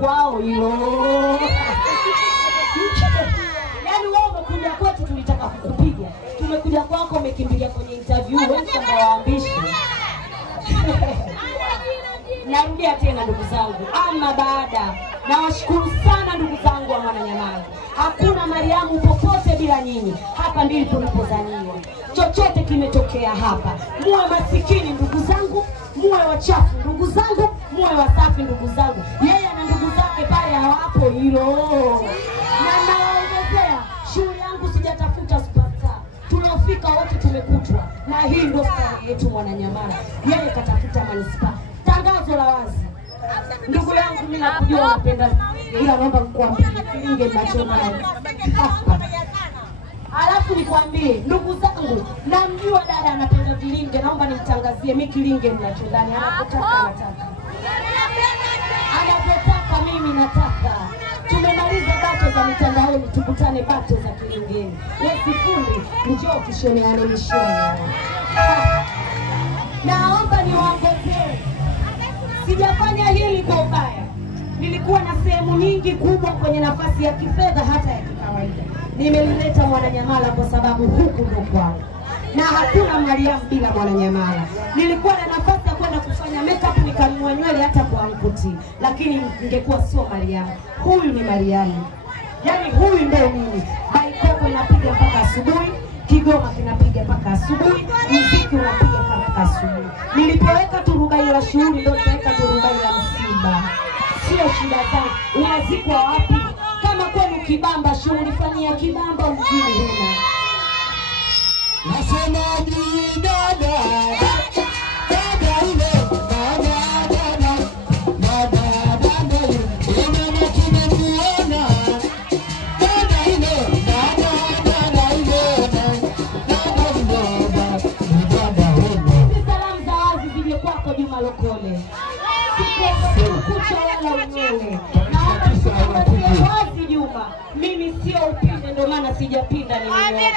Kwao hilo. Yaani wewe umekuja kwetu tulitaka kukupiga. Tumekuja kwako umekimbilia kwenye interview wewe kama waandishi. Narudia tena ndugu zangu, ama baada nawashukuru sana ndugu zangu wa Mwananyamala. Hakuna Mariamu popote bila nyinyi. Hapa ndipo tulipozaliwa. Chochote kimetokea hapa. Muwe masikini ndugu zangu, muwe wachafu ndugu zangu, muwe wasafi ndugu zangu. Yeye ana ndugu zake pale hawapo hilo. Na nawaongezea, shughuli yangu sijatafuta superstar. Tuliofika wote tumekutwa. Na hii ndio safari yetu Mwananyamala. Yeye katafuta manispaa. Tangazo la wazi. Ndugu yangu mimi nakujua unapenda ila naomba nikwambie kilinge mnachoma. Alafu nikwambie ndugu zangu, namjua dada anapenda vilinge, naomba nimtangazie mimi kilinge mnachondani anapotaka nataka. Anapotaka mimi nataka. Tumemaliza bato za mitandaoni, tukutane bato za kilingeni. Wewe fundi, njoo tushoneane mishoni. Naomba niwaongezee. Sijafanya hili kwa ubaya. Nilikuwa na sehemu nyingi kubwa kwenye nafasi ya kifedha hata ya kikawaida. Nimelileta Mwananyamala kwa sababu huku ndo kwangu. Na hakuna Mariamu bila Mwananyamala. Nilikuwa na nafasi ya kwenda kufanya makeup nikanunua nywele hata kwa Ankuti, lakini ningekuwa sio Mariamu. Huyu ni Mariamu. Yaani huyu ndio mimi. Baikoko inapiga mpaka asubuhi, Kigoma kinapiga mpaka asubuhi, muziki unapiga mpaka asubuhi. Nilipoweka turubai la shughuli ndio nikaweka turubai la msiba. Sio shida zangu. Unazikwa wapi? Kama kwenu Kibamba shughuli fanyia Kibamba mjini huna. Nasema ni dada. Lokole. Kucha wala unyewe. Naomba wazi Juma. Mimi sio upinde ndio maana sijapinda ni mwenyewe.